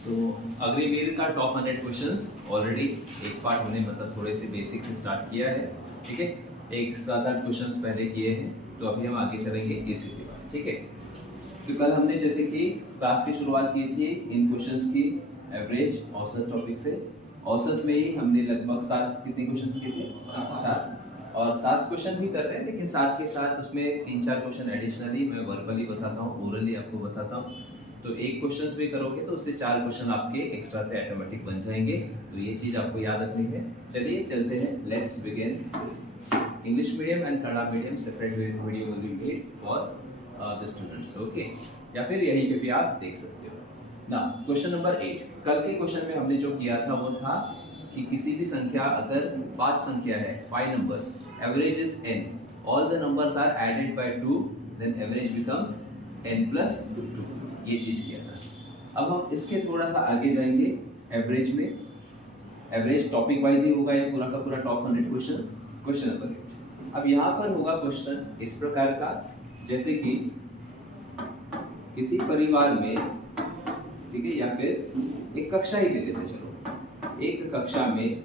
सो अग्निवीर का top 100 questions already एक part हमने मतलब थोड़े से बेसिक से स्टार्ट किया है, ठीक है। एक 7-8 क्वेश्चंस पहले किए हैं, तो अभी हम आगे चलेंगे इसी के बाद, ठीक है। तो कल हमने जैसे कि क्लास की शुरुआत की थी इन क्वेश्चंस की एवरेज औसत टॉपिक से। औसत में ही हमने लगभग 7 कितने क्वेश्चंस किए थे? 7 और 7 क्वेश्चन भी कर रहे हैं, लेकिन साथ के साथ उसमें 3-4 क्वेश्चन एडिशनली मैं वर्बली बताता हूँ, ओरली आपको बताता हूँ। तो एक क्वेश्चंस भी करोगे तो उससे 4 क्वेश्चन आपके एक्स्ट्रा से ऑटोमेटिक बन जाएंगे। तो ये चीज़ आपको याद रखनी है। चलिए चलते हैं, let's begin this. English medium and Kannada medium separate video will be made for the students, okay. या फिर यहीं पे भी आप देख सकते हो ना। क्वेश्चन नंबर 8, कल के क्वेश्चन में हमने जो किया था वो था कि किसी भी संख्या, अगर 5 संख्या है, 5 numbers, average is n, all the numbers are added by 2, then average becomes n plus 2। ये चीज़ किया था। अब हम इसके थोड़ा सा आगे जाएंगे एवरेज में। एवरेज टॉपिक वाइज ही होगा, ये पूरा का पूरा टॉप 100 क्वेश्चंस। क्वेश्चन नंबर 8, अब यहाँ पर होगा क्वेश्चन इस प्रकार का, जैसे कि किसी परिवार में, ठीक है, या फिर एक कक्षा ही ले लेते, चलो एक कक्षा में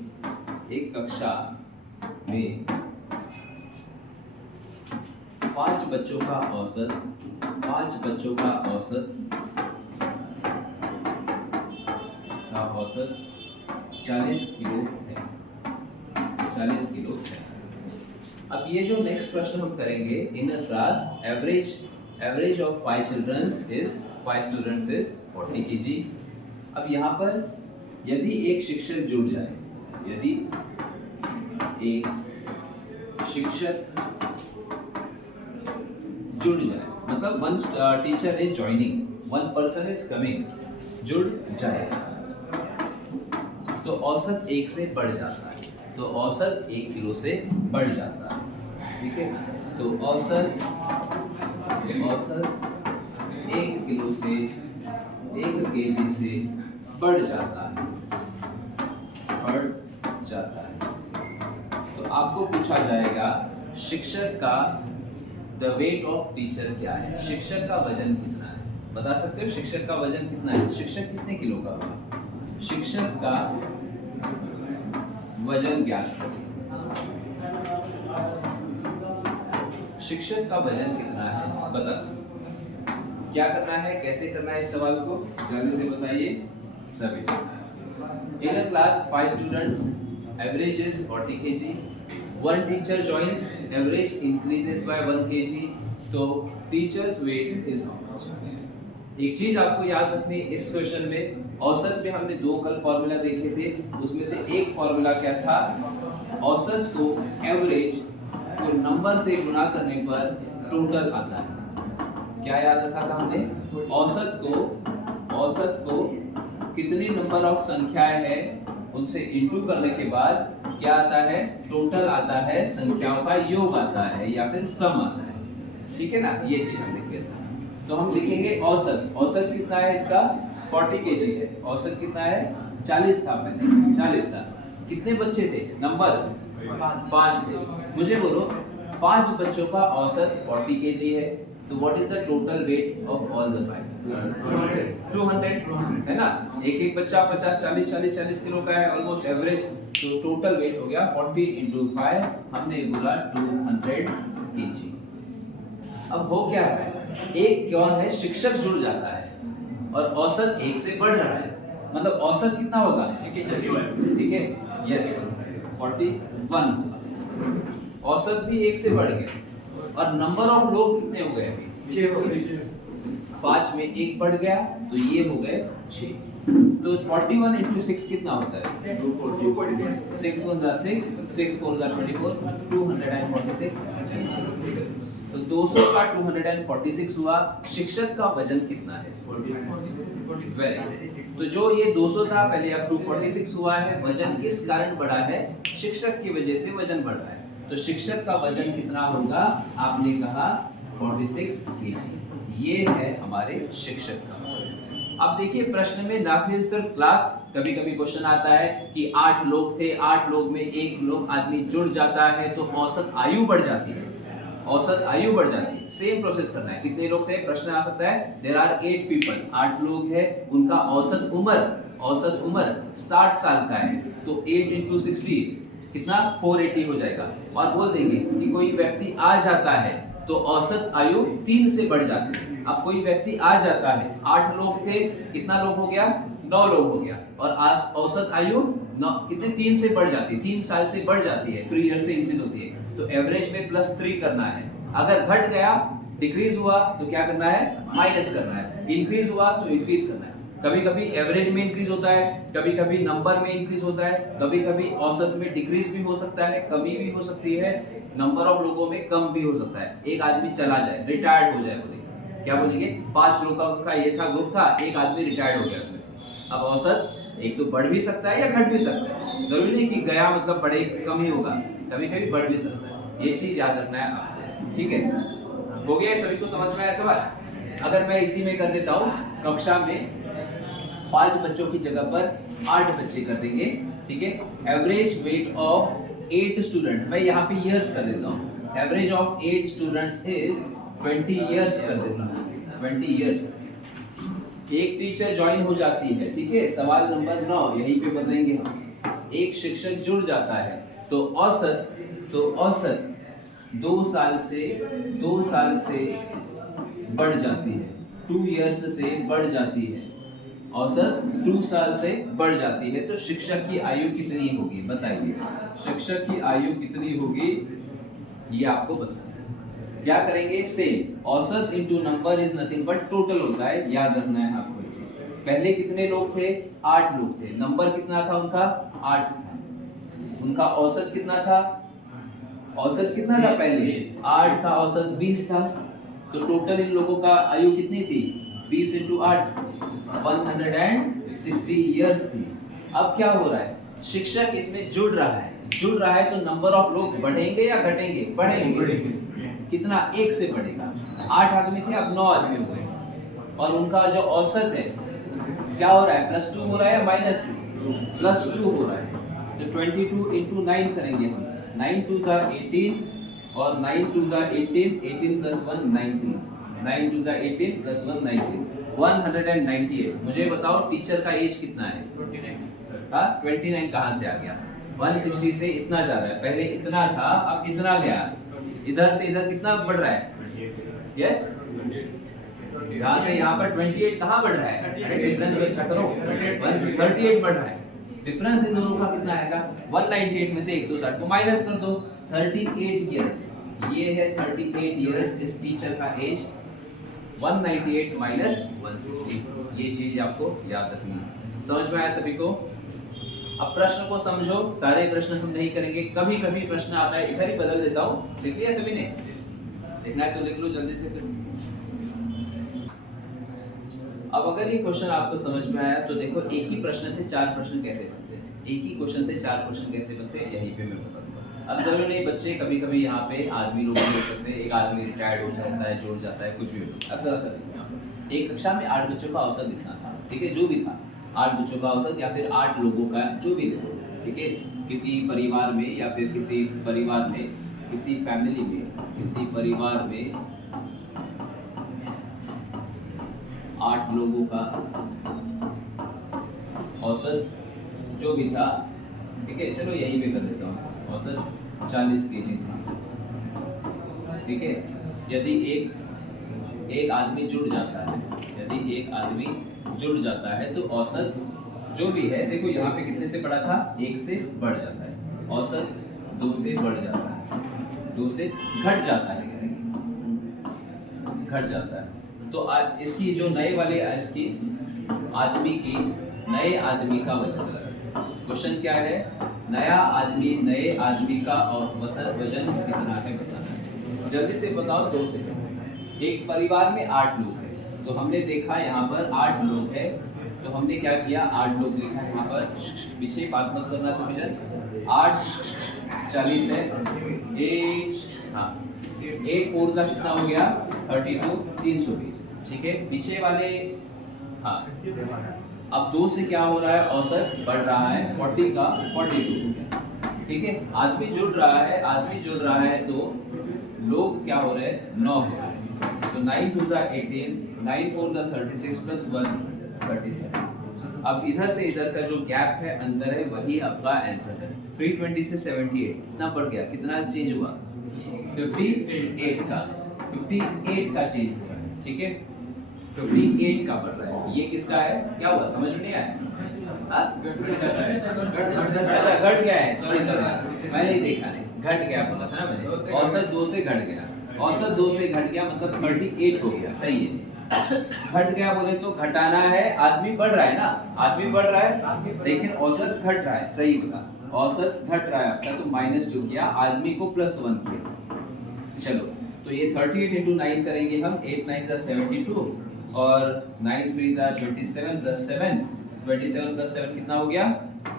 5 बच्चों का औसत 40 किलो है। अब ये जो नेक्स्ट प्रश्न हम करेंगे, in a class average of 5 students is 40 kg। अब यहाँ पर यदि एक शिक्षक जुड़ जाए, मतलब one teacher is joining, one person is coming, जुड़ जाए, तो औसत 1 से बढ़ जाता है। तो औसत 1 किलो से बढ़ जाता है, ठीक है। तो औसत 1 किलो से 1 kg से बढ़ जाता है। तो आपको पूछा जाएगा शिक्षक का द वेट ऑफ टीचर क्या है, शिक्षक का वजन कितना है। बता सकते हो शिक्षक का वजन कितना है? शिक्षक कितने किलो का होगा? शिक्षक का वजन ज्ञात करें। शिक्षक का वजन कितना है बता। क्या करना है, कैसे करना है इस सवाल को जल्दी से बताइए सभी। In a class 5 students, average is 40 kg, one teacher joins, average increases by 1 kg, तो teachers weight is how much. एक चीज आपको याद रखनी है इस क्वेश्चन में, औसत में हमने 2 कल फॉर्मूला देखे थे, उसमें से एक फॉर्मूला क्या था, औसत को एवरेज को नंबर से गुना करने पर टोटल आता है। क्या याद रखा था हमने? औसत को कितनी नंबर ऑफ संख्याएं हैं उनसे इंटू करने के बाद क्या आता है? टोटल आता है, संख्याओं का योग आता है या फिर सम आता है, ठीक है ना। ये चीज हमने किया था। तो हम लिखेंगे औसत कितना है इसका? 40 kg है। औसत कितना है? 40 था, पहले 40 था। कितने बच्चे थे? नंबर 5 थे। मुझे बोलो 5 बच्चों का औसत 40 kg है, तो what is the total weight of all the 5? 200 है ना। एक बच्चा 50-40 किलो का है, ऑलमोस्ट एवरेज। तो टोटल वेट हो गया 40 × 5, हमने बोला 200 kg। अब हो क्या है, एक कौन है, शिक्षक जुड़ जाता है और औसत 1 से बढ़ रहा है, मतलब औसत कितना होगा? ठीक है, यस 41 होगा। औसत भी 1 से बढ़ गया और नंबर ऑफ लोग कितने हो गए? अभी 6 हो गए। 5 में 1 बढ़ गया तो ये हो गए 6। तो 41 × 6 कितना होता है? 246। 6 1 जा 6, 6 4 जा 24, 246। तो 200 का 246 हुआ। शिक्षक का वजन कितना है? 46। Very good. तो जो ये 200 था पहले, अब 246 हुआ है। वजन किस कारण बढ़ा है? शिक्षक की वजह से वजन बढ़ रहा है। तो शिक्षक का वजन कितना होगा? आपने कहा 46 kg। ये है हमारे शिक्षक का वजन। अब देखिए प्रश्न में ना फिर सिर्फ क्लास, कभी कभी क्वेश्चन आता है कि 8 लोग थे, 8 लोग में 1 लोग आदमी जुड़ जाता है तो औसत आयु बढ़ जाती है। औसत आयु बढ़ जाती है। सेम प्रोसेस करना है। कितने लोग थे, प्रश्न आ सकता है, देयर आर 8 पीपल, 8 लोग हैं, उनका औसत उम्र 60 साल का है, तो 8 into 60 कितना 480 हो जाएगा। और बोल देंगे कि कोई व्यक्ति आ जाता है तो औसत आयु 3 से बढ़ जाती है। अब कोई व्यक्ति आ जाता है, 8 लोग थे, कितना लोग हो गया, 9 लोग हो गया, और औसत आयु कितने 3 से बढ़ जाती है, 3 साल से बढ़ जाती है, 3 ईयर से इंक्रीज होती है। तो एवरेज में +3 करना है। अगर घट गया, डिक्रीज हुआ तो क्या करना है, माइनस करना है। इंक्रीज हुआ तो इंक्रीज करना है। कभी कभी एवरेज में इंक्रीज होता है, कभी कभी नंबर में इंक्रीज होता है, कभी कभी औसत में डिक्रीज भी हो सकता है, कमी भी हो सकती है, नंबर ऑफ लोगों में कम भी हो सकता है। एक आदमी चला जाए, रिटायर्ड हो जाए, बोलेंगे क्या बोलेंगे, 5 लोगों का ये था ग्रुप था, एक आदमी रिटायर्ड हो गया उसमें से। अब औसत एक तो बढ़ भी सकता है या घट भी सकता है, जरूरी नहीं कि गया मतलब बढ़े, कम ही होगा, कभी कभी बढ़ भी सकता है। ये चीज याद रखना है आपको, ठीक है। हो गया, सभी को समझ में आया सवाल। अगर मैं इसी में कर देता हूँ, कक्षा में 5 बच्चों की जगह पर 8 बच्चे कर देंगे, ठीक है। एवरेज वेट ऑफ 8 स्टूडेंट, मैं यहाँ पे ईयर्स कर देता हूँ, average of 8 students is 20 years कर देता हूँ, 20 ईयर्स। एक टीचर ज्वाइन हो जाती है, ठीक है। सवाल नंबर 9 यहीं पे बताएंगे हम। एक शिक्षक जुड़ जाता है तो औसत 2 साल से बढ़ जाती है, 2 इयर्स से बढ़ जाती है, औसत 2 साल से बढ़ जाती है। तो शिक्षक की आयु कितनी होगी, बताइए, शिक्षक की आयु कितनी होगी, ये आपको बताना है। क्या करेंगे, सेम, औसत into number is nothing but total होता है, याद रखना है आपको ये चीज। पहले कितने लोग थे, 8 लोग थे, नंबर कितना था उनका, 8 था, उनका औसत कितना था, पहले 8 था, औसत 20 था, तो टोटल इन लोगों का आयु कितनी थी, 20 into 8 160 ईयर्स थी। अब क्या हो रहा है, शिक्षक इसमें जुड़ रहा है तो नंबर ऑफ लोग बढ़ेंगे या घटेंगे, बढ़ेंगे। कितना, 1 से बढ़ेगा। 8 आदमी थे, अब 9 आदमी हो गए, और उनका जो औसत है क्या हो रहा है, +2 हो रहा है या -2, +2 हो रहा है। तो 22 into 9 करेंगे हम, 9 2s are 18 और 9 2s are 18, 18 + 1 19, 9 2s are 18 + 1 19, 198। मुझे बताओ टीचर का एज कितना है, 29 कहाँ से आ गया, 160 से इतना जा रहा है, पहले इतना था, अब इतना गया, इधर से इधर कितना बढ़ रहा है, यस, यहाँ से यहाँ पर 28 कहाँ बढ़ रहा है, अरे डिफरेंस को चेक करो, 138 बढ़ रहा है। डिफरेंस इन दोनों का कितना आएगा, 198 में से 160 को माइनस कर दो, 38 इयर्स, ये है 38 इयर्स इस टीचर का एज, 198 माइनस 160, ये चीज आपको याद रखनी है। समझ में आया सभी को। अब प्रश्न को समझो, सारे प्रश्न हम नहीं करेंगे, कभी कभी प्रश्न आता है, इधर ही बदल देता हूँ, लिख लिया सभी ने, लिखना है तो लिख लो जल्दी से। फिर अब अगर ये क्वेश्चन आपको समझ में आया तो देखो, एक ही प्रश्न से 4 प्रश्न कैसे बनते हैं, एक ही क्वेश्चन से 4 प्रश्न कैसे बनते हैं, यहीं पे मैं बताऊंगा। अब जरूरी नहीं, बच्चे कभी कभी यहाँ पे आदमी लोग भी हो सकते हैं, एक आदमी रिटायर्ड हो सकता है, जुड़ जाता है, कुछ भी हो सकता है। अब जरा सा, एक कक्षा में 8 बच्चों का औसत लिखना था, ठीक है, जो भी था, 8 बच्चों का औसत या फिर 8 लोगों का जो भी था, ठीक है, किसी परिवार में या फिर किसी परिवार में, किसी फैमिली में, किसी परिवार में 8 लोगों का औसत जो भी था, ठीक है, चलो यही पे कर देता हूँ, औसत 40 kg था, ठीक है। यदि एक आदमी जुड़ जाता है, यदि एक आदमी जुड़ जाता है तो औसत जो भी है, देखो यहाँ पे कितने से बढ़ा था, 1 से बढ़ जाता है, औसत 2 से बढ़ जाता है, 2 से घट जाता है, घट जाता है। तो आज इसकी जो नए वाले, इसकी आदमी की, नए आदमी का वजन, क्वेश्चन क्या है, नए आदमी का औसत वजन कितना है बताना है। जल्दी से बताओ, 2 सेकंड। एक परिवार में 8 लोग हैं, तो हमने देखा यहाँ पर 8 लोग हैं, तो हमने क्या किया, 8 लोग लिखा है यहाँ पर, पीछे बात मत करना समीजन, 8 40 है, 8 4 कितना हो गया, 32, 320, ठीक है। पीछे वाले, हाँ, अब 2 से क्या हो रहा है, औसत बढ़ रहा है, 40 का 42 हो गया, ठीक है। आदमी जुड़ रहा है तो लोग क्या हो रहे हैं, 9 हो रहे हैं। तो 9 2 जा 18, 9 4 जा 36 प्लस 1 37। अब इधर से इधर का जो गैप है, अंतर है, वही आपका आंसर है। 320 से 78 कितना बढ़ गया, कितना चेंज हुआ, 58 का चेंज हुआ है, ठीक है, 58 का बढ़ रहा है। ये किसका है, क्या हुआ, समझ में नहीं आया? अच्छा घट गया है, सॉरी मैंने ही देखा नहीं, घट गया बोला था ना मैंने, औसत 2 से घट गया, औसत 2 से घट गया मतलब 38 हो गया, सही है। घट गया बोले तो घटाना है, आदमी बढ़ रहा है ना, आदमी बढ़ रहा है, लेकिन औसत घट रहा है, सही बोला, औसत घट रहा है आपका, तो -2 किया, आदमी को +1 किया। चलो तो ये 38 × 9 करेंगे हम, 8 9 जा 72 और 9 3 जा 27 + 7, 27 + 7 कितना हो गया,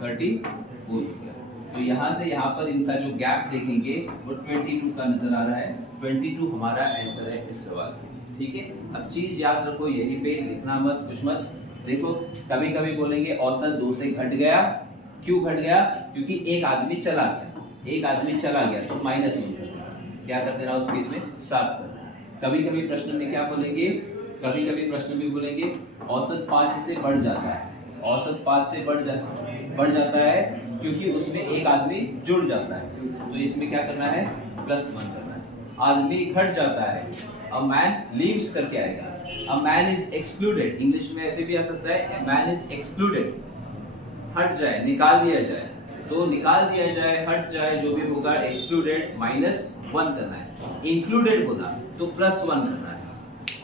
34 हो गया। तो यहाँ से यहाँ पर इनका जो गैप देखेंगे वो 22 का नजर आ रहा है, 22 हमारा आंसर है इस सवाल का, ठीक है। अब चीज याद रखो, यहीं पे लिखना मत, कुछ मत। देखो कभी कभी बोलेंगे औसत 2 से घट गया, क्यों घट गया, क्योंकि एक आदमी चला गया, एक आदमी चला गया तो -1 कर देना, क्या कर देना उस केस में, 7 कर देना। कभी कभी प्रश्न में क्या बोलेंगे, कभी कभी प्रश्न में बोलेंगे औसत 5 से बढ़ जाता है, औसत 5 से बढ़ जाता है क्योंकि उसमें एक आदमी जुड़ जाता है, तो इसमें क्या करना है, +1 करना है। आदमी घट जाता है, अ मैन लीव्स करके आएगा, a man is excluded, English में ऐसे भी आ सकता है, अ मैन इज एक्सक्लूडेड, हट जाए, निकाल दिया जाए, तो निकाल दिया जाए, हट जाए, जो भी होगा, एक्सक्लूडेड -1 करना है, इंक्लूडेड बोला तो +1 करना है,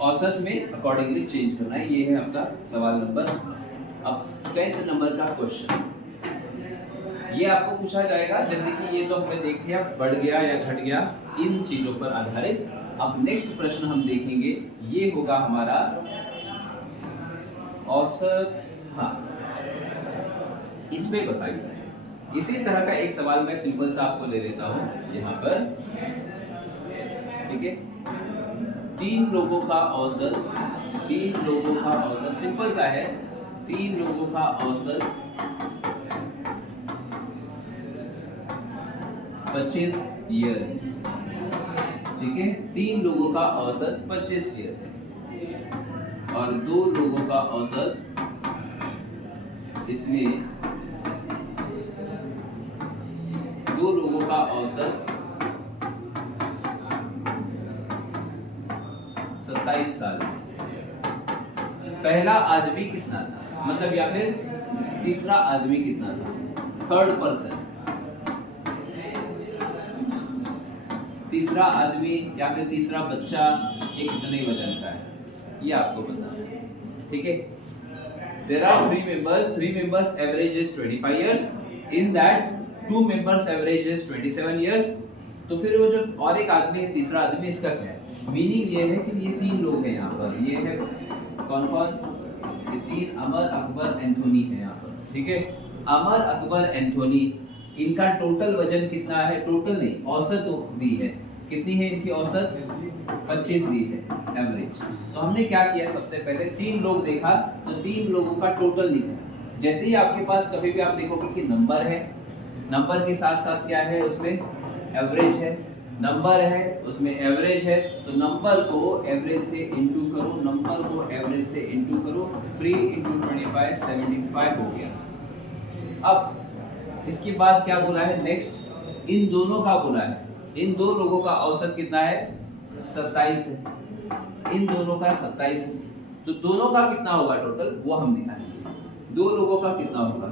औसत में अकॉर्डिंगली चेंज करना है। ये है आपका सवाल नंबर। अब 10th नंबर का क्वेश्चन, ये आपको पूछा जाएगा, जैसे कि ये तो हमने देख लिया, बढ़ गया या घट गया, इन चीजों पर आधारित। अब नेक्स्ट प्रश्न हम देखेंगे, ये होगा हमारा औसत, हाँ इसमें बताइए, इसी तरह का एक सवाल मैं सिंपल सा आपको ले लेता हूं यहाँ पर, ठीक है। 3 लोगों का औसत, 3 लोगों का औसत सिंपल सा है, 3 लोगों का औसत 25 ईयर है, ठीक है, 3 लोगों का औसत 25 ईयर है और 2 लोगों का औसत, इसमें 2 लोगों का औसत 27 साल है। पहला आदमी कितना था, मतलब या फिर तीसरा आदमी कितना था, थर्ड पर्सन, तीसरा आदमी या फिर तीसरा बच्चा ये कितने वजन का है, ये आपको बताना है, ठीक है। There are 3 members average is 25 years, in that 2 members average is 27 years। तो फिर वो जो और एक आदमी है, तीसरा आदमी, इसका क्या है, मीनिंग ये है कि ये 3 लोग हैं यहाँ पर, ये है कौन कौन, ये 3 अमर अकबर एंथोनी है यहाँ पर, ठीक है। अमर अकबर एंथोनी, इनका टोटल वजन कितना है, टोटल नहीं, औसत दी है, कितनी है इनकी औसत, 25 दी है एवरेज। तो हमने क्या किया, सबसे पहले 3 लोग देखा, तो 3 लोगों का टोटल लिखा। जैसे ही आपके पास कभी भी आप देखोगे कि नंबर है, नंबर के साथ साथ क्या है, उसमें एवरेज है, नंबर है उसमें एवरेज है, तो नंबर को एवरेज से इंटू करो, नंबर को एवरेज से इंटू करो, 3 × 25 75 हो गया। अब इसके बाद क्या बोला है, नेक्स्ट इन दोनों का बोला है, इन 2 लोगों का औसत कितना है, 27 है, इन दोनों का 27 है, तो दोनों का कितना होगा टोटल, वो हम निकालेंगे। 2 लोगों का कितना होगा,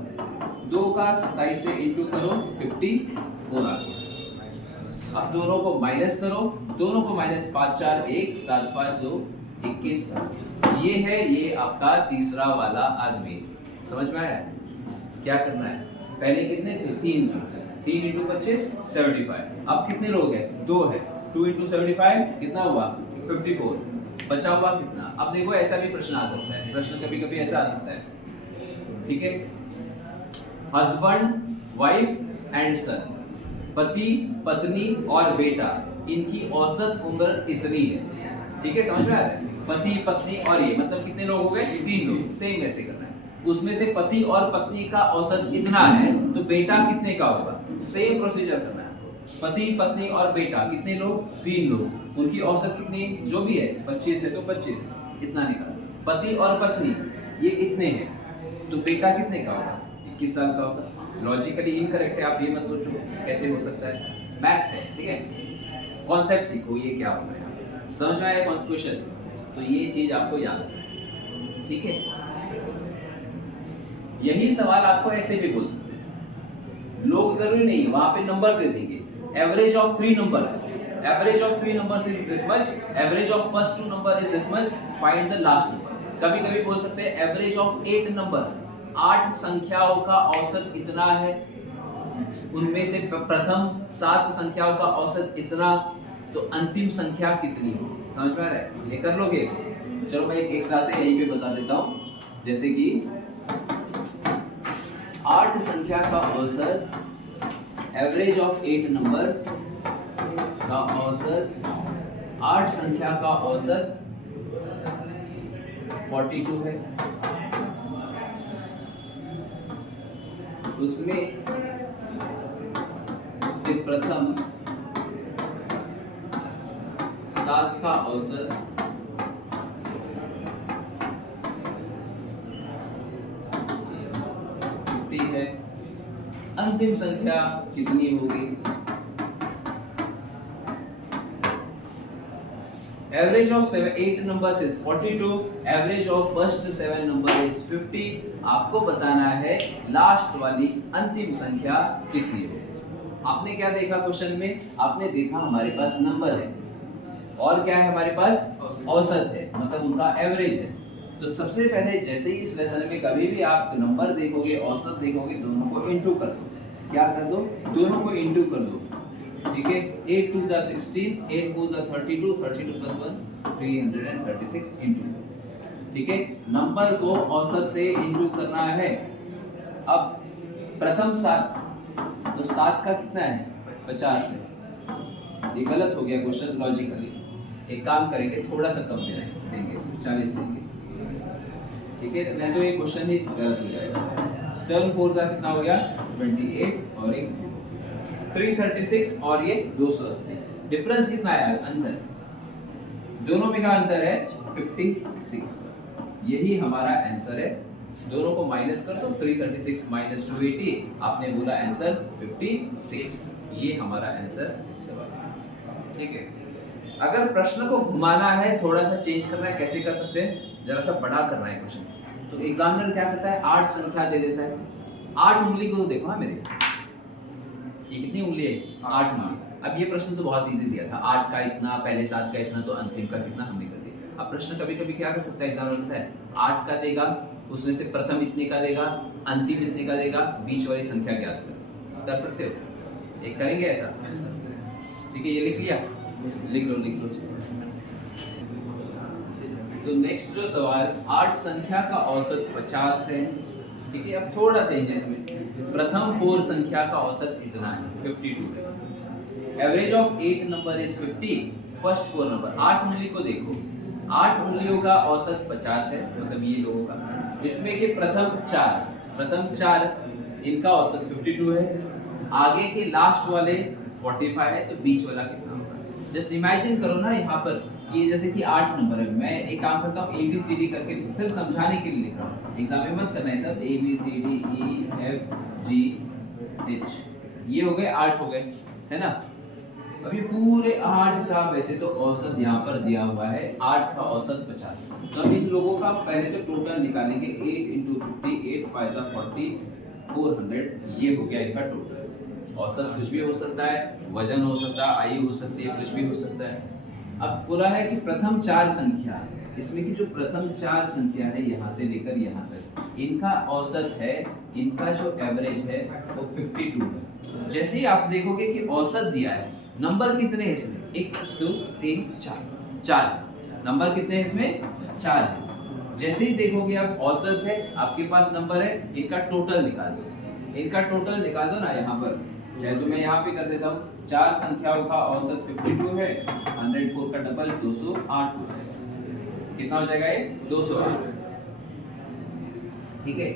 2 का 27 से इंटू करो, 54 आ गया। अब दोनों को माइनस करो, दोनों को माइनस, 5 4 1 7 5 2 21, ये है, ये आपका तीसरा वाला आदमी। समझ में आया क्या करना है, पहले कितने थे, 3 × 25 75, अब कितने लोग हैं, 2 है, 2 × 75 कितना हुआ, 54, बचा हुआ कितना। अब देखो ऐसा भी प्रश्न आ सकता है, प्रश्न कभी कभी ऐसा आ सकता है, ठीक है, हस्बैंड वाइफ एंड सन, पति पत्नी और बेटा, इनकी औसत उम्र इतनी है, ठीक है, समझ में आ रहा है, पति पत्नी और ये मतलब कितने लोग हो गए, 3 लोग, सेम ऐसे करना है। उसमें से पति और पत्नी का औसत इतना है, तो बेटा कितने का होगा, सेम प्रोसीजर करना है। पति पत्नी और बेटा कितने लोग, 3 लोग, उनकी औसत कितनी, जो भी है 25 है तो 25 इतना निकालो। पति और पत्नी ये इतने हैं तो बेटा कितने का होगा, 21 साल का होगा। लॉजिकली इनकरेक्ट है, आप ये मत सोचो कैसे हो सकता है, मैथ्स है, ठीक है। कॉन्सेप्ट सीखो ये क्या होगा यहाँ, समझ में आया कौन क्वेश्चन, तो ये चीज आपको याद है, ठीक है। यही सवाल आपको ऐसे भी बोल सकते हैं, लोग जरूरी नहीं है वहां पे नंबर दे देंगे। Average of 3 numbers, average of 3 numbers is this much, average of first 2 number is this much, find the last number। कभी कभी बोल सकते हैं एवरेज ऑफ 8 numbers, 8 संख्याओं का औसत इतना है, उनमें से प्रथम 7 संख्याओं का औसत इतना, तो अंतिम संख्या कितनी हो, समझ में आ रहा है, ये कर लोगे। चलो मैं एक एक्स्ट्रा से यहीं पे बता देता हूँ, जैसे कि 8 संख्या का औसत, एवरेज ऑफ 8 नंबर का औसत, 8 संख्या का औसत 42 है, उसमें से प्रथम 7 का औसत 50 है, अंतिम संख्या कितनी होगी। Average of 8 numbers is 42, average of first 7 number is 50। आपको बताना है लास्ट वाली अंतिम संख्या कितनी होगी। आपने क्या देखा क्वेश्चन में, आपने देखा हमारे पास नंबर है और क्या है हमारे पास औसत है, मतलब उनका एवरेज है। तो सबसे पहले जैसे ही इस लेसन में कभी भी आप नंबर देखोगे, औसत देखोगे, दोनों को इनटू कर दो। क्या कर दो, दोनों को इनटू कर दो, ठीक है। 8 2 जा 16, 8 4 जा 32, 32 प्लस 1 336 इनटू, ठीक है। नंबर को औसत से इनटू करना है। अब प्रथम 7, तो 7 का कितना है 50 है, ये गलत हो गया क्वेश्चन लॉजिकली। एक काम करेंगे, थोड़ा सा कम देंगे, इसमें 40 देंगे, ठीक है, नहीं तो ये क्वेश्चन ही गलत हो जाएगा। 7 4 का कितना हो गया 28 और एक 336 और ये 280। डिफरेंस कितना आया अंतर, दोनों में का अंतर है 56। यही हमारा आंसर है। दोनों को माइनस कर दो, 336 माइनस 280, आपने बोला आंसर 56। ये हमारा आंसर इस सवाल का, ठीक है। अगर प्रश्न को घुमाना है, थोड़ा सा चेंज करना है, कैसे कर सकते हैं, जरा सा बड़ा करना है क्वेश्चन, तो एग्जामिनर क्या करता है 8 संख्या दे देता है। 8 उंगली को तो देखो ना मेरे, ये कितनी उंगली है 8 उंगली। अब ये प्रश्न तो बहुत इजी दिया था, 8 का इतना, पहले 7 का इतना, तो अंतिम का कितना हमने कर दिया। अब प्रश्न कभी कभी क्या कर सकता है एग्जामिनर, होता है 8 का देगा, उसमें से प्रथम इतने का देगा, अंतिम इतने का देगा, बीच वाली संख्या ज्ञात कर सकते हो, एक करेंगे ऐसा, ठीक है। ये लिख लिया, लिख लो। तो नेक्स्ट जो सवाल, 8 संख्या का औसत 50 है, ठीक है। अब थोड़ा सा इसमें प्रथम 4 संख्या का औसत इतना है 52 है। Average of 8 number is 50, first 4 number, 8 उंगली को देखो, 8 उंगलियों का औसत 50 है, मतलब ये लोगों का। इसमें के प्रथम 4 इनका औसत 52 है, आगे के लास्ट वाले 45 है, तो बीच वाला कितना होगा। जस्ट इमेजिन करो ना, यहाँ पर ये जैसे कि 8 नंबर है, मैं एक काम करता हूँ ABCD करके सिर्फ समझाने के लिए लिख रहा हूँ, एग्जाम में मत करना है सब, ABCD EFGH, ये हो गए 8 हो गए, है ना। अभी पूरे 8 का वैसे तो औसत यहाँ पर दिया हुआ है, 8 का औसत 50। तो अब इन लोगों का पहले तो टोटल निकालेंगे, 8 × 50, 8 5 40, 400, ये हो गया इनका टोटल। औसत कुछ भी हो सकता है, वजन हो सकता है, आयु हो सकती है, कुछ भी हो सकता है। अब बोला है कि प्रथम 4 संख्या, इसमें की जो प्रथम 4 संख्या है यहाँ से लेकर यहाँ तक, इनका औसत है, इनका जो एवरेज है वो 52 है। जैसे ही आप देखोगे कि औसत दिया है, नंबर कितने हैं इसमें, 1 2 3 4 नंबर कितने हैं इसमें 4 है। जैसे ही देखोगे आप औसत है, आपके पास नंबर है, इनका टोटल निकाल दो, इनका टोटल निकाल दो ना यहाँ पर, चाहे तो मैं यहाँ पे कर देता हूँ, 4 संख्याओं का औसत 52 है, 104 का डबल 208 हो जाएगा, कितना हो जाएगा ये 208, ठीक है।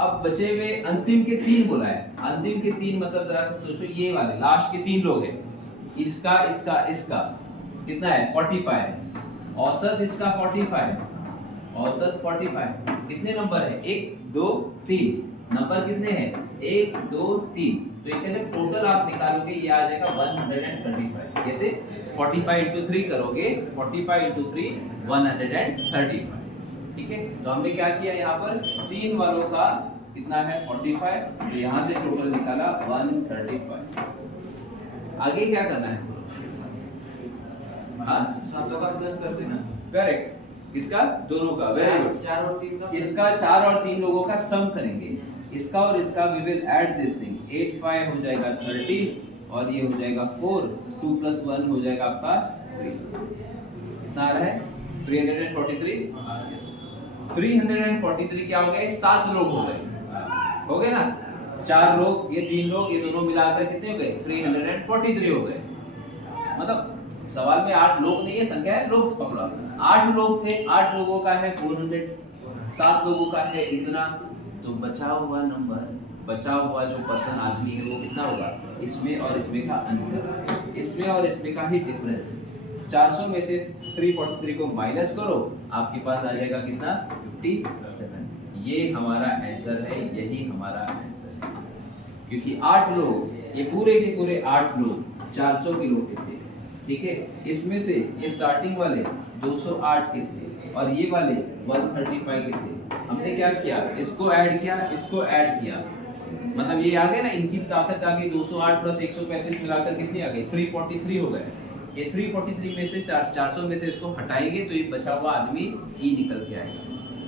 अब बचे हुए अंतिम के 3 बोला है, अंतिम के 3 मतलब जरा सा सोचो, ये वाले लास्ट के 3 लोग हैं, इसका इसका इसका कितना है 45 है, औसत इसका 45, औसत 45, कितने नंबर है 1 2 3, नंबर कितने हैं 1 2 3, तो एक कैसे टोटल आप निकालोगे ये आ जाएगा 135, कैसे 45 into 3 करोगे, 45 into 3 135, ठीक है। तो हमने क्या किया यहाँ पर 3 वालों का कितना है 45, तो यहाँ से टोटल निकाला 135। आगे क्या करना है, हाँ सब लोग का प्लस कर देना, करेक्ट, किसका दोनों का, वेरी गुड, 4 और 3 का, इसका 4 और 3 लोगों का सम करेंगे, इसका और इसका we will add this thing, 8 5 हो जाएगा 30 और ये हो जाएगा 4, 2 + 1 हो जाएगा आपका 3, कितना आ रहा है 343, यस 343 क्या हो गए 7 लोग हो गए ना, 4 लोग ये 3 लोग ये दोनों मिलाकर कितने हो गए 343 हो गए, मतलब सवाल में 8 लोग नहीं है, संख्या है, लोग पकड़ो, 8 लोग थे, 8 लोगों का है 400, 7 लोगों का है इतना, तो बचा हुआ नंबर, बचा हुआ जो पर्सन आदमी है वो कितना होगा, इसमें और इसमें का अंतर, इसमें और इसमें का ही डिफरेंस, 400 में से 343 को माइनस करो, आपके पास आ जाएगा कितना 57, ये हमारा आंसर है, यही हमारा आंसर है, क्योंकि 8 लोग, ये पूरे के पूरे 8 लोग 400 किलो के थे, ठीक है, इसमें से ये स्टार्टिंग वाले 208 के थे और ये वाले 135 के थे, हमने क्या किया इसको ऐड किया, इसको ऐड किया, मतलब ये आ गए ना, इनकी ताकत आ गई 208 + 135 मिलाकर कितनी आ गई 343 हो गए, ये 343 में से 400 में से इसको हटाएंगे तो ये बचा हुआ आदमी ही निकल के आएगा,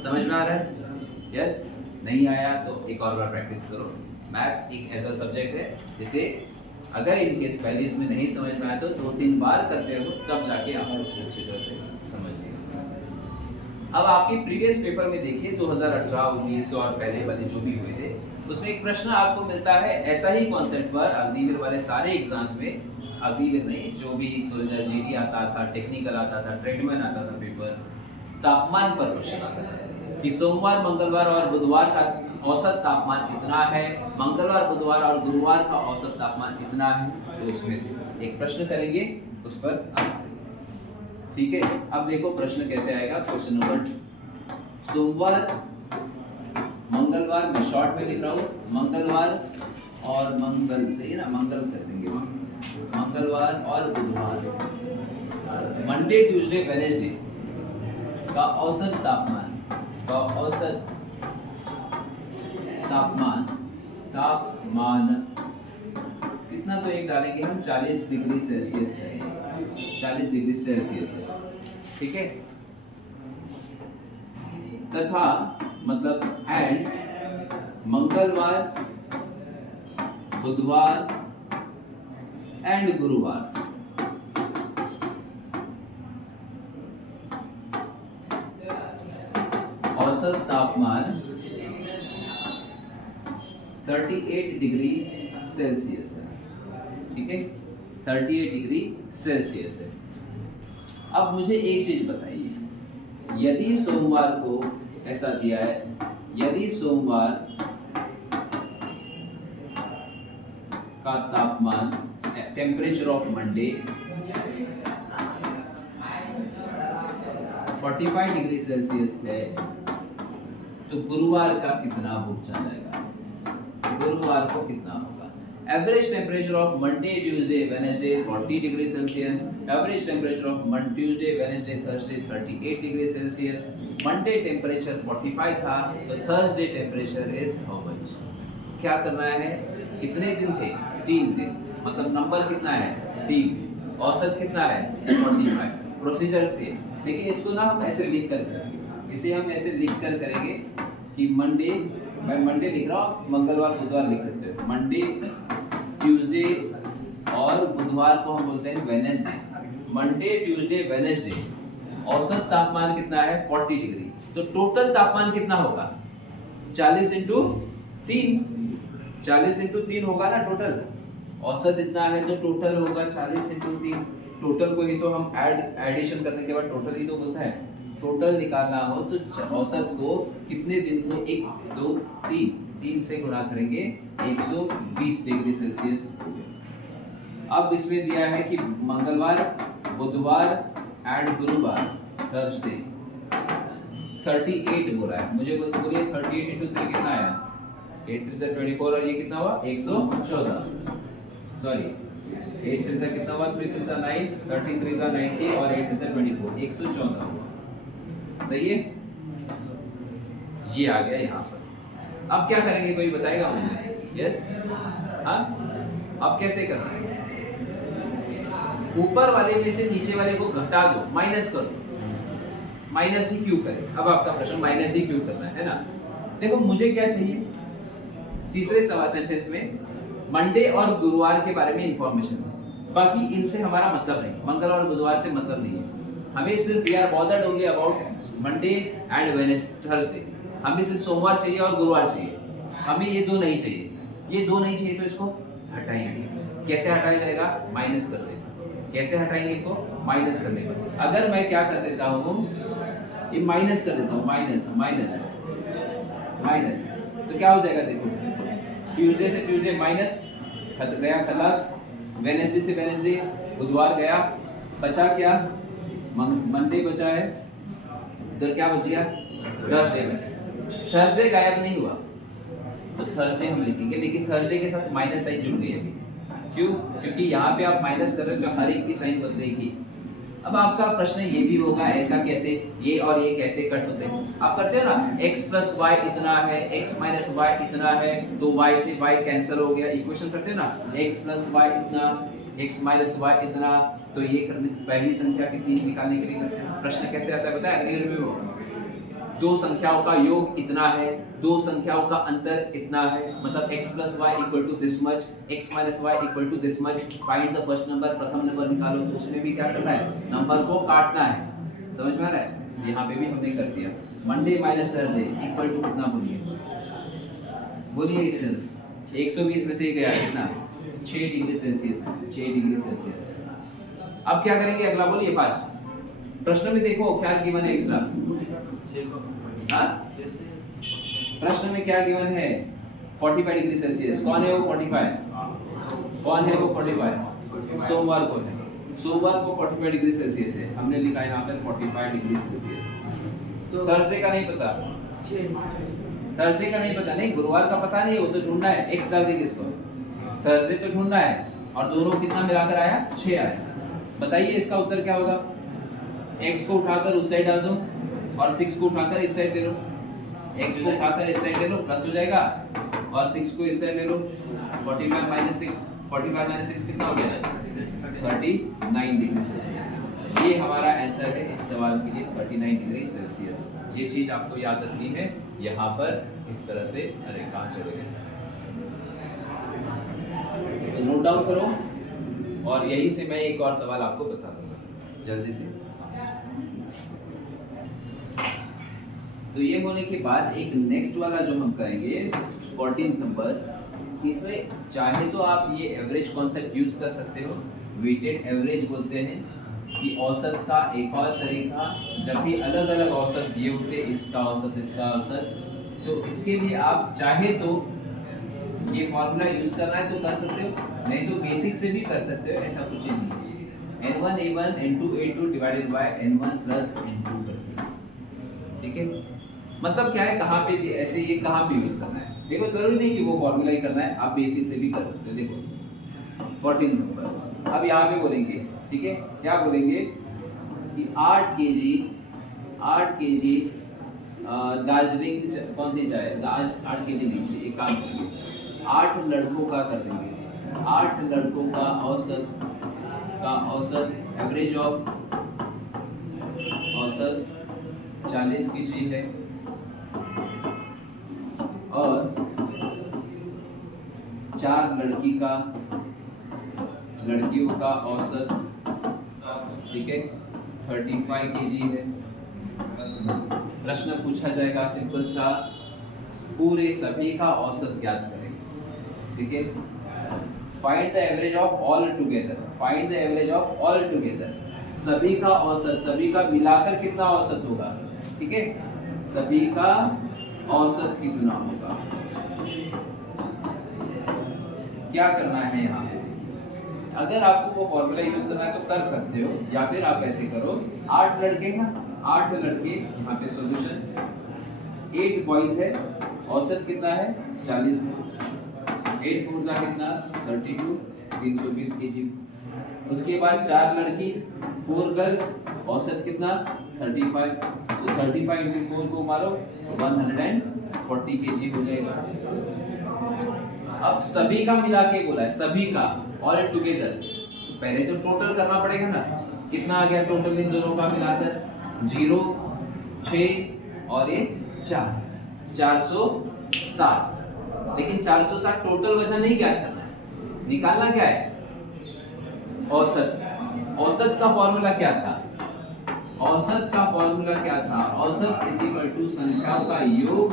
समझ में आ रहा है, यस, नहीं आया तो एक और बार प्रैक्टिस करो, मैथ्स एक ऐसा सब्जेक्ट है जिसे अगर इन केस पहले इसमें नहीं समझ में आया तो 2-3 बार करते हो तब जाके आप अच्छी तरह से समझिए। अब आपके प्रीवियस पेपर में देखिए 2018, 19 और पहले वाले जो भी हुए थे उसमें एक प्रश्न आपको मिलता है ऐसा ही कॉन्सेप्ट पर, अग्निवीर वाले सारे एग्जाम्स में, अग्निवीर नहीं जो भी सोल्जर जीडी आता था, टेक्निकल आता था, ट्रेडमैन आता था पेपर, तापमान पर क्वेश्चन आता था कि सोमवार मंगलवार और बुधवार का औसत तापमान इतना है, मंगलवार बुधवार और गुरुवार का औसत तापमान इतना है, तो उसमें से एक प्रश्न करेंगे उस पर आप, ठीक है। अब देखो प्रश्न कैसे आएगा, क्वेश्चन नंबर सोमवार मंगलवार, मैं शॉर्ट में लिख रहा हूँ, मंगलवार और मंगल, सही ना, मंगल कर देंगे, मंगलवार और बुधवार, मंडे ट्यूसडे वेडनेसडे का औसत तापमान, का औसत तापमान, तापमान कितना, तो एक डालेंगे हम 40 डिग्री सेल्सियस है, 40 डिग्री सेल्सियस है, ठीक है, तथा मतलब एंड मंगलवार बुधवार एंड गुरुवार औसत तापमान 38 डिग्री सेल्सियस है, ठीक है, 38 डिग्री सेल्सियस है। अब मुझे एक चीज बताइए, यदि सोमवार को ऐसा दिया है, यदि सोमवार का तापमान, temperature of Monday 45 degree Celsius है, तो गुरुवार का कितना पूछा जाएगा, गुरुवार को कितना होगा, average temperature of Monday Tuesday Wednesday 40 degree Celsius, average temperature of Tuesday Wednesday Thursday 38 degree Celsius, Monday temperature 45 था, तो Thursday temperature is how much, क्या करना है, कितने दिन थे 3 दिन, मतलब नंबर कितना है 3, औसत कितना है 45, प्रोसीजर से देखिए, इसको ना हम ऐसे लिख कर करेंगे, इसे हम ऐसे लिख कर करेंगे कि मंडे, मैं मंडे लिख रहा हूँ, मंगलवार बुधवार लिख सकते हो, मंडे ट्यूसडे और बुधवार को हम बोलते हैं वेडनेसडे, मंडे ट्यूसडे वेडनेसडे औसत तापमान कितना है 40 डिग्री, तो टोटल तापमान कितना होगा 40 इंटू 3, 40 इंटू 3 होगा ना टोटल, औसत इतना है तो टोटल होगा 40 इंटू 3, टोटल को ही तो हम एडिशन करने के बाद टोटल ही तो बोलता है, टोटल निकालना हो तो औसत को कितने दिन को 1 2 3 से गुणा करेंगे 120 डिग्री सेल्सियस हो गया। अब इसमें दिया है कि मंगलवार, बुधवार एंड गुरुवार, थर्सडे 38 बोला है। मुझे बोलिए 38 into 3 कितना आया? 8 3 से 24 और ये कितना हुआ 114, सॉरी 8 3 से कितना हुआ 3 3 से 9, 13 3 से 90 और 8 3 से 24, 114 हुआ। सही है, ये आ गया यहाँ पर। अब क्या करेंगे कोई बताएगा मुझे? यस, हाँ, अब कैसे करना है? ऊपर वाले में से नीचे वाले को घटा दो, माइनस कर दो। माइनस ही क्यों करें? अब आपका प्रश्न माइनस ही क्यों करना है ना? देखो मुझे क्या चाहिए, तीसरे सवाल सेंटेंस में मंडे और गुरुवार के बारे में इंफॉर्मेशन है, बाकी इनसे हमारा मतलब नहीं, मंगल और बुधवार से मतलब नहीं है। हमें सिर्फ we are bothered only about Monday and Wednesday, Thursday. हमें सिर्फ सोमवार चाहिए और गुरुवार चाहिए, हमें ये दो नहीं चाहिए। ये दो नहीं चाहिए तो इसको हटाएंगे। कैसे हटाया जाएगा? माइनस कर देंगे। कैसे हटाएंगे इनको? माइनस करने का। अगर मैं क्या कर देता हूँ, ये माइनस कर देता हूँ, माइनस माइनस माइनस, तो क्या हो जाएगा? देखो ट्यूसडे से ट्यूसडे माइनस गया खलास, वेडनेसडे से वेडनेसडे, बुधवार गया, बचा क्या? मंडे बचा है, इधर क्या बच गया? थर्सडे बचा। थर्सडे गायब नहीं हुआ तो थर्सडे हम लिखेंगे, लेकिन थर्सडे के साथ माइनस साइन जुड़ गई है। क्यों? क्योंकि यहाँ पे आप माइनस कर रहे हो तो हर एक की साइन बदलेगी। अब आपका प्रश्न ये भी होगा, ऐसा कैसे, ये और ये कैसे कट होते हैं? आप करते हो ना, x प्लस वाई इतना है, x माइनस वाई इतना है, तो y से y कैंसिल हो गया। इक्वेशन करते हो ना, x प्लस वाई इतना, x माइनस वाई इतना, तो ये करने पहली संख्या कितनी निकालने के लिए करते हैं। प्रश्न कैसे आता है पता है? अगली में वो दो संख्याओं का योग इतना है, दो संख्याओं का अंतर इतना है, मतलब x plus y equal to this much, x minus y equal to this much. Find the first number, प्रथम नंबर निकालो, तो उसमें भी क्या करना है? नंबर को काटना है। समझ में आ रहा है? यहाँ पे भी हमने कर दिया। Monday minus Thursday equal to कितना? बोलिए 120 में से ये गया कितना? 6 डिग्री सेल्सियस, 6 डिग्री सेल्सियस। अब क्या करेंगे? अगला बोलिए फास्ट। प्रश्न में देखो क्या गिवन है एक्स्ट्रा। हाँ, प्रश्न में क्या गिवन है? 45 डिग्री सेल्सियस। कौन है वो 45? कौन है वो 45? सोमवार को है। सोमवार को 45 डिग्री सेल्सियस है, हमने लिखा है यहाँ पर 45 डिग्री सेल्सियस। तो थर्सडे का नहीं पता, थर्सडे का नहीं पता, नहीं गुरुवार का पता नहीं, वो तो ढूंढना है। एक्स डाल देंगे इसको, थर्सडे तो ढूंढना है, और दोनों कितना मिलाकर आया? 6 आया। बताइए इसका उत्तर क्या होगा? x को उठाकर उस साइड डाल दो और 6 को उठाकर इस साइड ले लो। x को उठाकर इस साइड ले लो, प्लस हो जाएगा, और 6 को इस साइड ले लो। 45 माइनस 6, 45 माइनस 6 कितना हो गया? 39 डिग्री सेल्सियस। ये हमारा आंसर है इस सवाल के लिए, 39 डिग्री सेल्सियस। ये चीज आपको याद रखनी है। यहाँ पर इस तरह से रेखा चलेगा, तो नोट डाउन करो, और यही से मैं एक और सवाल आपको बता दूंगा जल्दी से। तो ये होने के बाद एक नेक्स्ट वाला जो हम करेंगे 14 नंबर, इसमें चाहे तो आप ये एवरेज कॉन्सेप्ट यूज कर सकते हो। वेटेड एवरेज बोलते हैं कि औसत का एक और तरीका, जब भी अलग अलग औसत दिए होते, इसका औसत इसका औसत, तो इसके लिए आप चाहे तो ये फॉर्मूला यूज करना है तो कर सकते हो, नहीं तो बेसिक से भी कर सकते हो, ऐसा कुछ नहीं है। n1 a1 n2 a2 divided by n1 plus n2 करके, ठीक है। मतलब क्या है, कहाँ पे ऐसे ये कहाँ पे यूज करना है, देखो जरूरी नहीं कि वो फॉर्मूला ही करना है, आप बेसिक से भी कर सकते हो। देखो 14 नंबर, अब यहाँ पे बोलेंगे, ठीक है, क्या बोलेंगे कि 8 केजी दार्जिलिंग कौन सी चाय, 8 केजी नहीं चाहिए, एक काम करेंगे 8 लड़कों का कर देंगे, 8 लड़कों का औसत एवरेज ऑफ औसत 40 केजी है, और 4 लड़कियों का औसत, ठीक है, 35 केजी है। प्रश्न पूछा जाएगा सिंपल सा, पूरे सभी का औसत ज्ञात करें, ठीक है। Find the average of all together, find the average of all together, सभी का औसत, सभी का मिलाकर कितना औसत होगा, ठीक है, सभी का औसत कितना होगा, क्या करना है यहाँ पे। अगर आपको वो फॉर्मूला यूज करना है तो कर सकते हो, या फिर आप ऐसे करो, 8 लड़के ना, 8 लड़के यहाँ पे सॉल्यूशन, 8 बॉयज है, औसत कितना है 40 है, 8 4 जा कितना 32, 320 केजी। उसके बाद 4 लड़की 4 गर्ल्स, औसत कितना 35, तो 35 इंटू 4 को मारो 140 केजी हो जाएगा। अब सभी का मिला के बोला है, सभी का ऑल टुगेदर, तो पहले तो टोटल करना पड़ेगा ना, कितना आ गया टोटल इन दोनों का मिलाकर, 0 6 और ये 4, 460। लेकिन 460 टोटल वजन नहीं ज्ञात करना है, निकालना क्या है औसत। औसत का फॉर्मूला क्या था, औसत का फॉर्मूला क्या था, औसत इज इक्वल टू संख्याओं का योग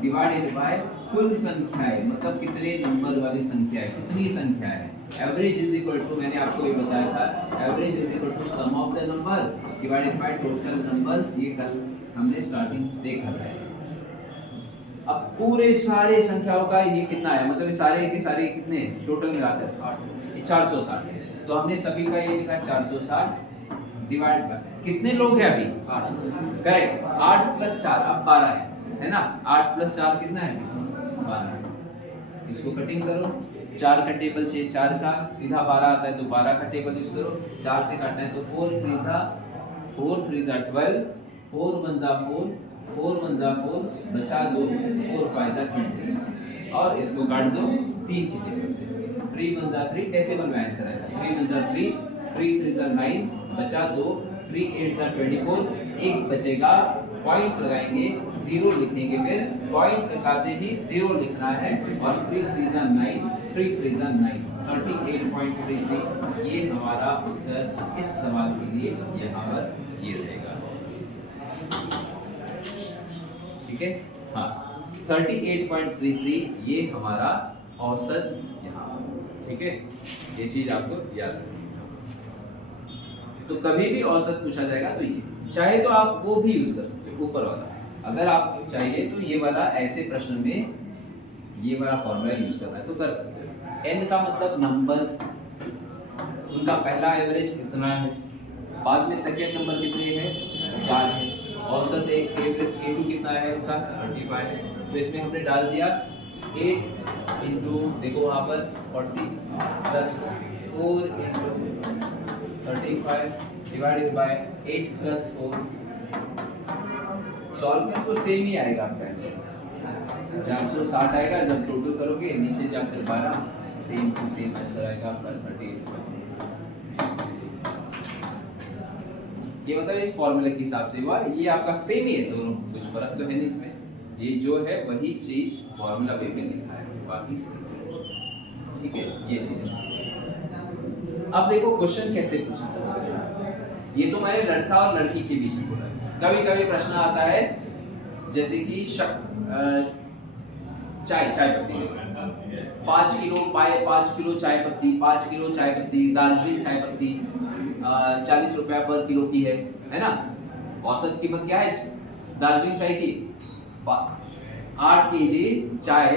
डिवाइडेड बाय कुल संख्याएं, मतलब कितने नंबर वाली संख्या है, कितनी संख्या है। एवरेज इज इक्वल टू, मैंने आपको ये बताया था, average is equal to sum of the number divided by total numbers, ये कल हमने स्टार्टिंग देखा था। अब पूरे सारे संख्याओं का ये कितना है, मतलब ये सारे के सारे कितने टोटल मिलाकर 460, तो हमने सभी का ये लिखा 460 डिवाइड बाय कितने लोग हैं अभी, करेक्ट, 8 प्लस 4 अब 12 है ना, 8 प्लस 4 कितना है 12। इसको कटिंग करो, 4 का टेबल चाहिए, 4 का सीधा 12 आता है तो 12 का टेबल यूज करो, 4 से काटना है तो 4 3 जा 12, 4 1 जा 4, 4 1 जा 4, बचा 2, 4 5 जा 20, और इसको काट दो 3 के टेबल से, 3 1 जा 3, डेसिमल में आंसर आएगा, 3 1 जा 3, 3 3 जा 9, बचा 2, 3 8 जा 24, एक बचेगा, पॉइंट लगाएंगे, 0 लिखेंगे, फिर पॉइंट लगाते ही 0 लिखना है, और 3 3 जा 9, 3 3 जा 9, 38.33, ये हमारा उत्तर इस सवाल के लिए यहाँ पर ये रहेगा, ठीक है, हाँ 38.33 ये हमारा औसत यहाँ, ठीक है, ये चीज आपको याद रखनी। तो कभी भी औसत पूछा जाएगा तो ये, चाहे तो आप वो भी यूज कर सकते हो ऊपर वाला, अगर आपको चाहिए तो ये वाला ऐसे प्रश्न में ये वाला फॉर्मूला यूज करना है तो कर सकते हो। n का मतलब नंबर, उनका पहला एवरेज कितना है, बाद में सेकंड नंबर कितने हैं 4 है, औसत A2 कितना है उनका 35 है, तो इसमें हमने डाल दिया 8 इंटू, देखो वहाँ पर 40 plus 4 into 35 divided by 8 plus 4, solve कर तो सेम ही आएगा आपका आंसर 460 आएगा, जब टोटल करोगे नीचे जाकर 12, सेम टू सेम आंसर आएगा आपका 38। ये मतलब इस फॉर्मूले के हिसाब से हुआ, ये आपका सेम ही है दोनों, कुछ फर्क तो है नहीं इसमें, ये जो है वही चीज फॉर्मूला पे लिखा है, बाकी सेम, ठीक है, ये चीज है। अब देखो क्वेश्चन कैसे पूछा, ये तो मैंने लड़का और लड़की के बीच में बोला, कभी कभी प्रश्न आता है जैसे कि चाय पत्ती, 5 किलो चाय पत्ती, 5 किलो चाय पत्ती, दार्जिलिंग चाय पत्ती 40 रुपया पर किलो की है ना, औसत कीमत क्या है दार्जिलिंग चाय की 8 केजी चाय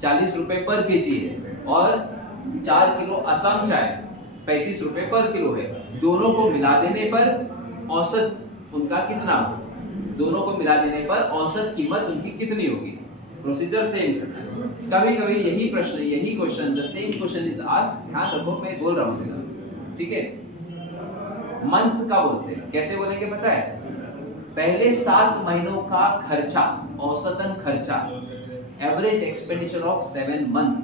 40 रुपए पर केजी है, और 4 किलो असम चाय 35 रुपए पर किलो है, दोनों को मिला देने पर औसत उनका कितना हो, दोनों को मिला देने पर औसत कीमत उनकी कितनी होगी, प्रोसीजर सेम करना है। कभी कभी यही प्रश्न, यही question, the same question is asked, ध्यान रखो मैं बोल रहा हूँ सीधा, ठीक है, मंथ का बोलते हैं, कैसे बोलेंगे पता है, पहले 7 महीनों का खर्चा, औसतन खर्चा, average expenditure of 7 month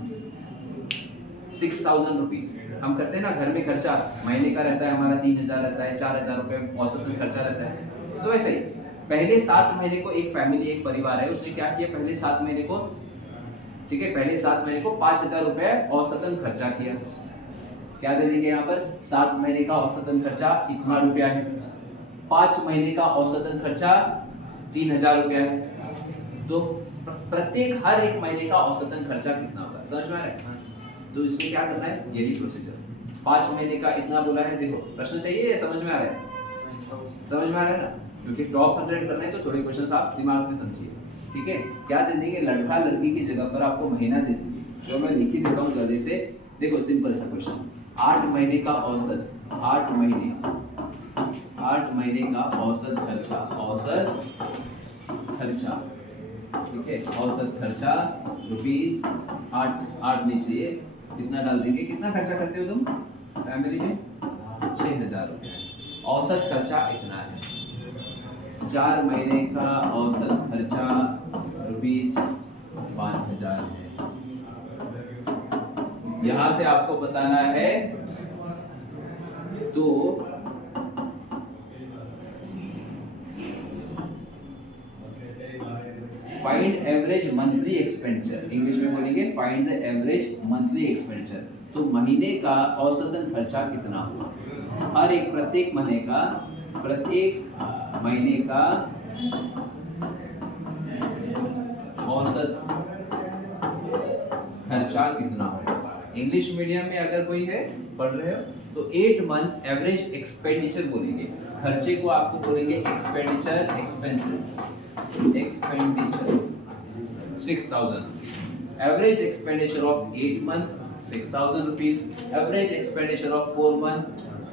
6000 rupees, हम करते हैं ना घर में खर्चा, महीने का रहता है हमारा 3000 रहता है, 4000 रुपए औसतन खर्चा रहता है, तो वैसे ही पहले 7 महीने को एक फैमिली, एक परिवार है, उसने क्या किया, पहले 7 महीने को, ठीक है, पहले 7 महीने को 5000 रुपए औसतन खर्चा किया, क्या दे देंगे यहाँ पर, 7 महीने का औसतन खर्चा इतना रुपया है, 5 महीने का औसतन खर्चा 3000 रुपया है, तो प्रत्येक हर एक महीने का औसतन खर्चा कितना होगा, समझ में आ रहा है। तो इसमें क्या करना है, यही प्रोसीजर, 5 महीने का इतना बोला है, देखो प्रश्न चाहिए समझ में आ रहा है, समझ में आ रहा है ना? क्योंकि टॉप 100 करना है तो थोड़े क्वेश्चंस आप दिमाग में समझिए, ठीक है? क्या दे देंगे, लड़का लड़की की जगह पर आपको महीना दे देंगे, जो मैं लिख ही देता हूँ जल्दी से। देखो सिंपल सा क्वेश्चन, 8 महीने का औसत, 8 महीने का औसत खर्चा, ठीक है? औसत खर्चा रुपीज 8 नहीं चाहिए, कितना डाल देंगे, कितना खर्चा करते हो तुम फैमिली में? 6000 रुपये। औसत खर्चा इतना है, 4 महीने का औसत खर्चा रुपीज 5000 है। यहां से आपको बताना है तो find average monthly expenditure, English में बोलेंगे find the average monthly expenditure. तो महीने का औसतन खर्चा कितना हुआ, हर एक प्रत्येक महीने का औसत खर्चा कितना होगा। इंग्लिश मीडियम में अगर कोई है पढ़ रहे हो तो 8 मंथ एवरेज एक्सपेंडिचर बोलेंगे, खर्चे को आपको बोलेंगे expenditure, expenses, expenditure 6000। Average expenditure of 8 month 6000 rupees, average expenditure of 4 month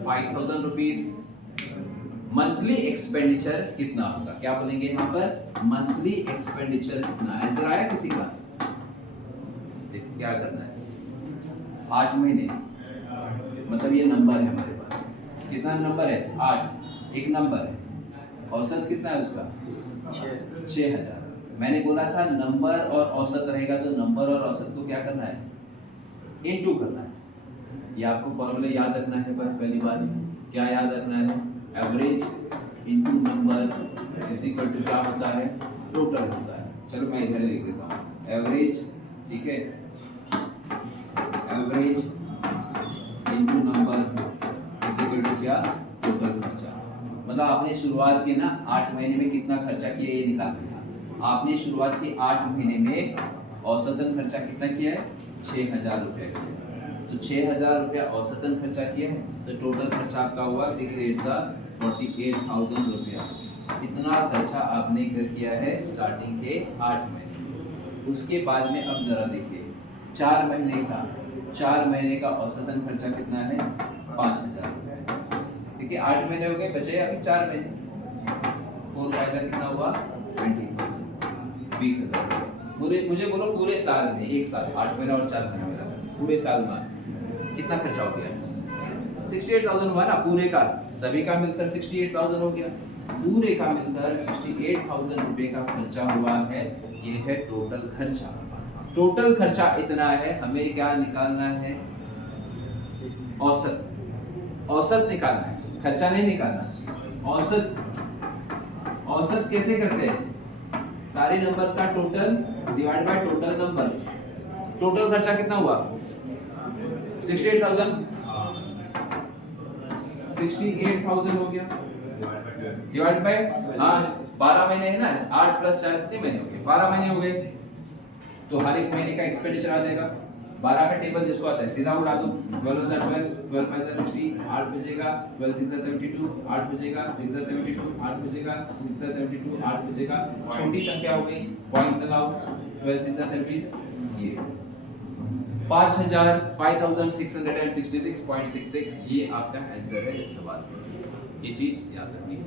5000 rupees. Monthly expenditure कितना होगा, क्या बोलेंगे यहाँ पर, मंथली एक्सपेंडिचर कितना। आंसर आया किसी का? देखो क्या करना है, 8 महीने मतलब ये नंबर है हमारे पास, कितना नंबर है, 8, एक नंबर है, औसत कितना है उसका 6000। मैंने बोला था नंबर और औसत रहेगा तो नंबर और औसत को क्या करना है, इनटू करना है। ये आपको फॉर्मूला याद रखना है, बस पहली बात क्या याद रखना है, average into number is equal to क्या होता है, टोटल होता है। चलो मैं इधर लिख देता हूँ एवरेज, ठीक है, average into number is equal to क्या, टोटल खर्चा। मतलब आपने शुरुआत की ना 8 महीने में कितना खर्चा किया ये निकालना था। आपने शुरुआत की 8 महीने में औसतन खर्चा कितना किया है, 6000 रुपये किया। तो 6000 रुपया औसतन खर्चा किया है तो टोटल खर्चा आपका हुआ 48,000 रुपया। इतना खर्चा आपने कर किया है स्टार्टिंग के 8 महीने। उसके बाद में अब जरा देखिए 4 महीने का औसतन खर्चा कितना है, 5000 रुपये। देखिए 8 महीने हो गए, बचे अभी 4 महीने, 4 फायदा कितना हुआ 20,000, 20,000। मुझे बोलो पूरे साल में, एक साल 8 महीना और 4 महीना मिला पूरे साल में कितना खर्चा हो गया, 68,000 हुआ ना पूरे का, सभी का मिलकर 68,000 हो गया, पूरे का मिलकर 68,000 रुपए का खर्चा हुआ है। ये है टोटल खर्चा। टोटल खर्चा इतना है, हमें क्या निकालना है, औसत निकालना है, खर्चा नहीं निकालना। औसत कैसे करते हैं, सारे नंबर्स का total divide by total numbers. Total खर्चा कितना हुआ 68,000 हो गया, डिवाइड बाय, हाँ 12 महीने है ना, 8 प्लस 4 कितने महीने हो गए, 12 महीने हो गए। तो हर एक महीने का एक्सपेंडिचर आ जाएगा, 12 का टेबल जिसको आता है सीधा उड़ा दो, 12 12 12 5 60, 8 बचेगा, 12 6 72, 8 बचेगा, 6 72, 8 बचेगा, 6 72, 8 बचेगा। छोटी संख्या हो गई, पॉइंट लगाओ, 12 6 70, ये 5666.66, ये आपका आंसर है इस सवाल का। ये चीज याद रखनी है।